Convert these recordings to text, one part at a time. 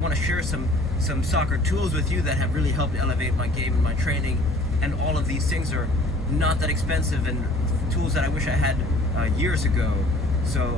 want to share some soccer tools with you that have really helped elevate my game and my training. And all of these things are not that expensive and tools that I wish I had years ago. So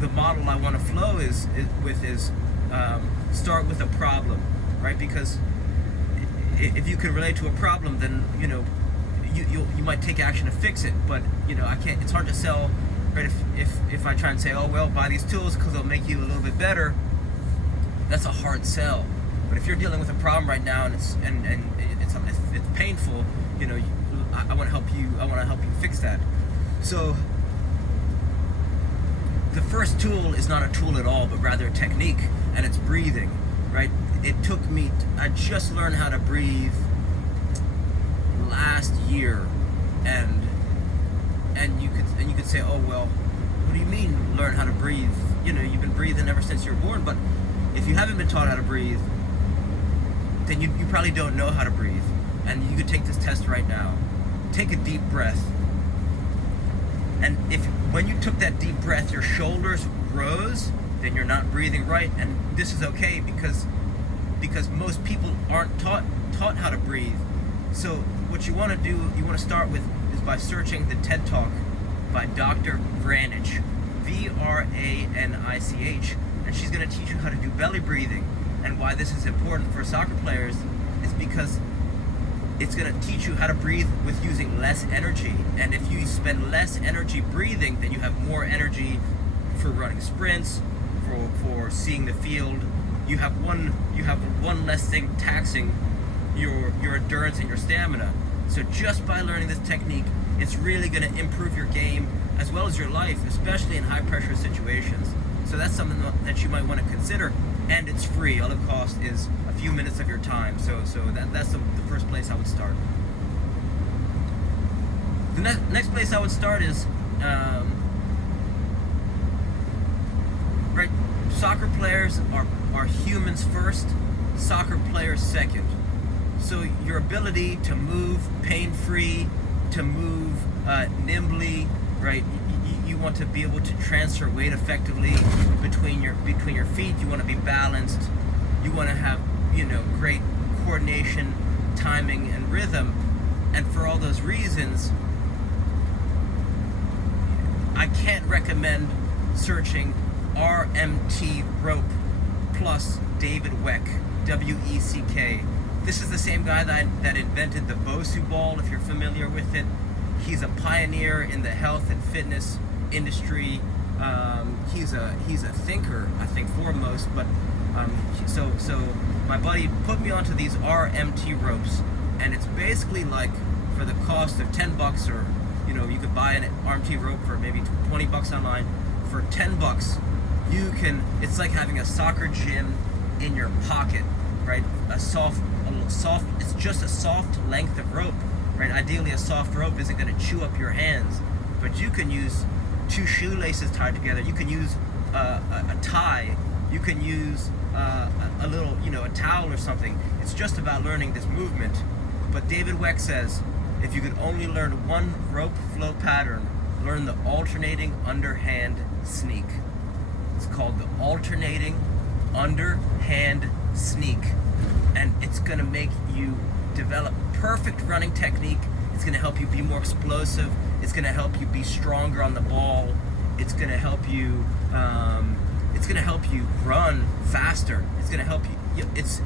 the model I want to flow is start with a problem, right? Because if you can relate to a problem, then you might take action to fix it. But I can't. It's hard to sell, right? If I try and say, oh well, buy these tools because they'll make you a little bit better, that's a hard sell. But if you're dealing with a problem right now and it's painful, I want to help you. I want to help you fix that. So the first tool is not a tool at all, but rather a technique, and it's breathing, right? It took me. I just learned how to breathe last year, and you could say, oh well, what do you mean learn how to breathe? You've been breathing ever since you were born. But if you haven't been taught how to breathe, then you probably don't know how to breathe. And you could take this test right now. Take a deep breath. And if when you took that deep breath, your shoulders rose, then you're not breathing right. And this is okay because most people aren't taught how to breathe. So what you want to do, you want to start with is by searching the TED Talk by Dr. Vranich, Vranich, and she's going to teach you how to do belly breathing. And why this is important for soccer players is because it's going to teach you how to breathe with using less energy. And if you spend less energy breathing, then you have more energy for running sprints, for seeing the field. You have one less thing taxing your endurance and your stamina. So just by learning this technique, it's really going to improve your game as well as your life, especially in high pressure situations. So that's something that you might want to consider, and it's free. All it costs is a few minutes of your time. So that's the first place I would start. The next place I would start is right. Soccer players are humans first, soccer players second. So your ability to move pain-free, to move nimbly, right? You want to be able to transfer weight effectively between your feet. You want to be balanced. You want to have great coordination, timing, and rhythm. And for all those reasons, I can't recommend searching RMT rope plus David Weck, W-E-C-K. This is the same guy that invented the Bosu ball, if you're familiar with it. He's a pioneer in the health and fitness industry. He's a thinker, I think, foremost. But so my buddy put me onto these RMT ropes, and it's basically like for the cost of $10, or you could buy an RMT rope for maybe $20 online. For $10, you can. It's like having a soccer gym in your pocket, right? A little soft. It's just a soft length of rope, right? Ideally, a soft rope isn't going to chew up your hands, but you can use two shoelaces tied together. You can use a tie. You can use a little, a towel or something. It's just about learning this movement. But David Weck says, if you could only learn one rope flow pattern, learn the alternating underhand sneak. It's called the alternating underhand sneak. And it's going to make you develop perfect running technique. It's going to help you be more explosive. It's going to help you be stronger on the ball. It's going to help you. It's going to help you run faster. It's going to help you. It's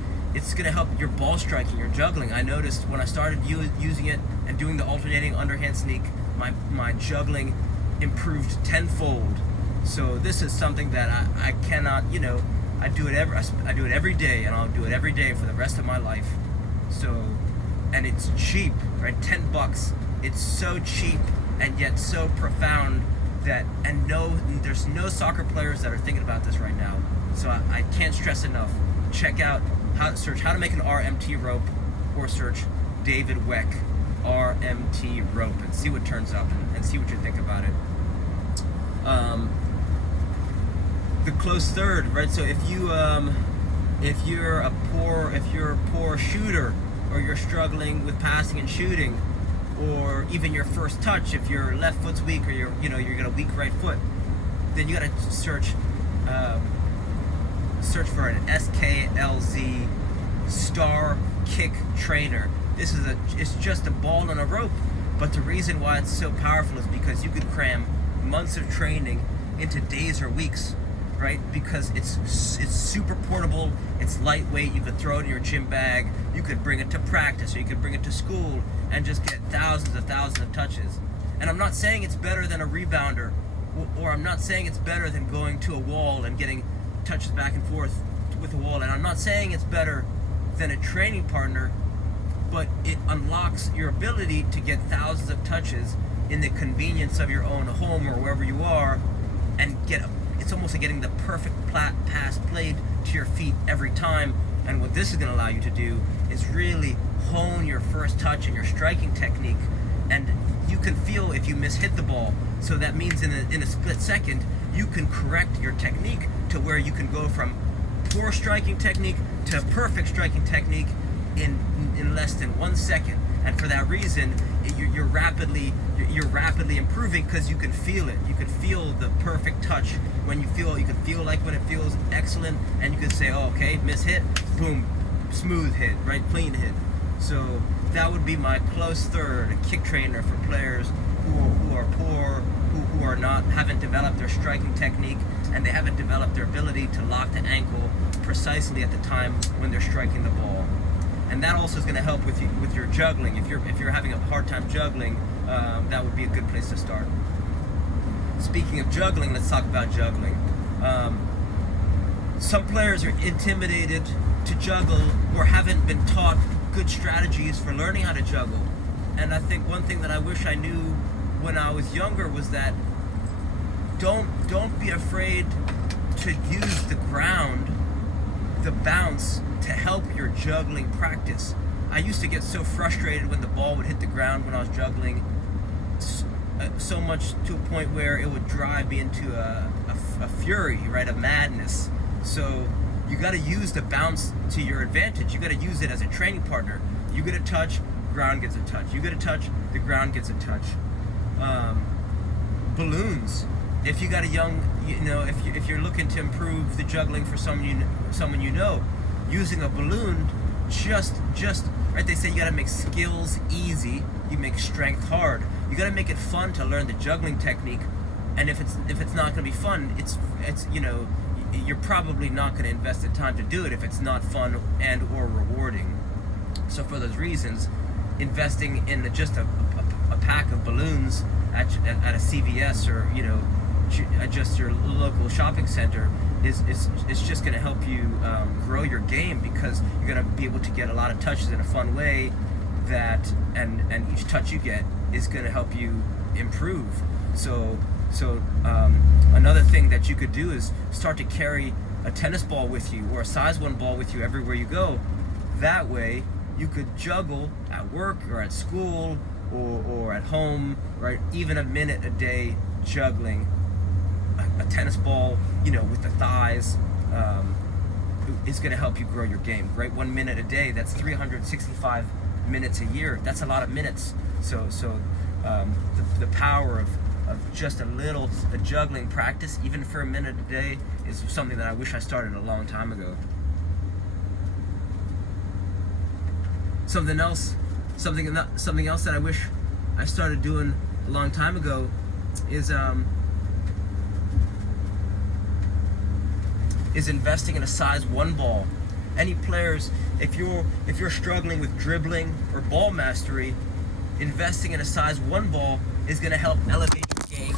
going to help your ball striking, your juggling. I noticed when I started using it and doing the alternating underhand sneak, my juggling improved tenfold. So this is something that I cannot. I do it every day, and I'll do it every day for the rest of my life. So, and it's cheap, right? $10. It's so cheap and yet so profound that, there's no soccer players that are thinking about this right now. So I can't stress enough. Check out search how to make an RMT rope, or search David Weck RMT rope, and see what turns up, and see what you think about it. The close third, right? So if you're a poor shooter, or you're struggling with passing and shooting, or even your first touch, if your left foot's weak, or you're got a weak right foot, then you got to search search for an SKLZ Star Kick Trainer. It's just a ball and a rope, but the reason why it's so powerful is because you could cram months of training into days or weeks, right? Because it's super portable, it's lightweight, you could throw it in your gym bag, you could bring it to practice, or you could bring it to school and just get thousands of touches. And I'm not saying it's better than a rebounder, or I'm not saying it's better than going to a wall and getting touches back and forth with a wall, and I'm not saying it's better than a training partner, but it unlocks your ability to get thousands of touches in the convenience of your own home or wherever you are, and it's almost like getting the perfect pass played to your feet every time. And what this is going to allow you to do is really hone your first touch and your striking technique, and you can feel if you mishit the ball. So that means in a split second, you can correct your technique to where you can go from poor striking technique to perfect striking technique in less than 1 second. And for that reason, you're rapidly improving, because you can feel it. You can feel the perfect touch you can feel like when it feels excellent, and you can say, oh, okay, miss hit, boom, smooth hit, right, clean hit. So that would be my close third, a kick trainer for players who are poor, who haven't developed their striking technique, and they haven't developed their ability to lock the ankle precisely at the time when they're striking the ball. And that also is going to help with your juggling. If you're having a hard time juggling, that would be a good place to start. Speaking of juggling, let's talk about juggling. Some players are intimidated to juggle or haven't been taught good strategies for learning how to juggle. And I think one thing that I wish I knew when I was younger was that don't be afraid to use the ground, the bounce, to help your juggling practice. I used to get so frustrated when the ball would hit the ground when I was juggling, so much to a point where it would drive me into a fury, right, a madness. So you got to use the bounce to your advantage. You got to use it as a training partner. You get a touch, ground gets a touch. You get a touch, the ground gets a touch. Balloons. If you got a young, if you're looking to improve the juggling for someone you know, using a balloon, just right. They say you got to make skills easy. You make strength hard. You got to make it fun to learn the juggling technique. And if it's not going to be fun, it's you're probably not going to invest the time to do it if it's not fun and or rewarding. So for those reasons, investing in just a pack of balloons at a CVS or just your local shopping center is just going to help you grow your game, because you're going to be able to get a lot of touches in a fun way, and each touch you get is going to help you improve. So another thing that you could do is start to carry a tennis ball with you or a size 1 ball with you everywhere you go. That way you could juggle at work or at school or at home, right? Even a minute a day juggling a tennis ball, with the thighs, is going to help you grow your game, right? 1 minute a day, that's 365 minutes a year. That's a lot of minutes. So the power of just a juggling practice, even for a minute a day, is something that I wish I started a long time ago. Something else that I wish I started doing a long time ago is investing in a size 1 ball. Any players, if you're struggling with dribbling or ball mastery, investing in a size 1 ball is going to help elevate your game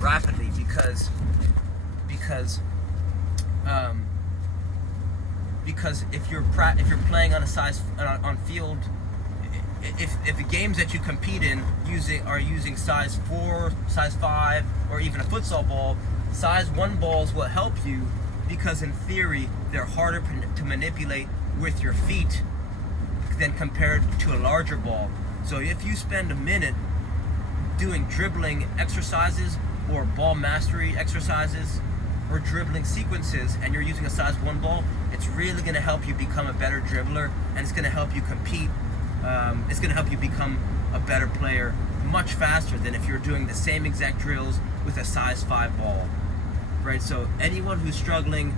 rapidly, because if you're playing on a size on field, if the games that you compete in are using size 4, size 5, or even a futsal ball, size 1 balls will help you, because in theory they're harder to manipulate with your feet than compared to a larger ball. So if you spend a minute doing dribbling exercises or ball mastery exercises or dribbling sequences, and you're using a size 1 ball, it's really going to help you become a better dribbler, and it's going to help you compete. It's going to help you become a better player much faster than if you're doing the same exact drills with a size 5 ball, right? So anyone who's struggling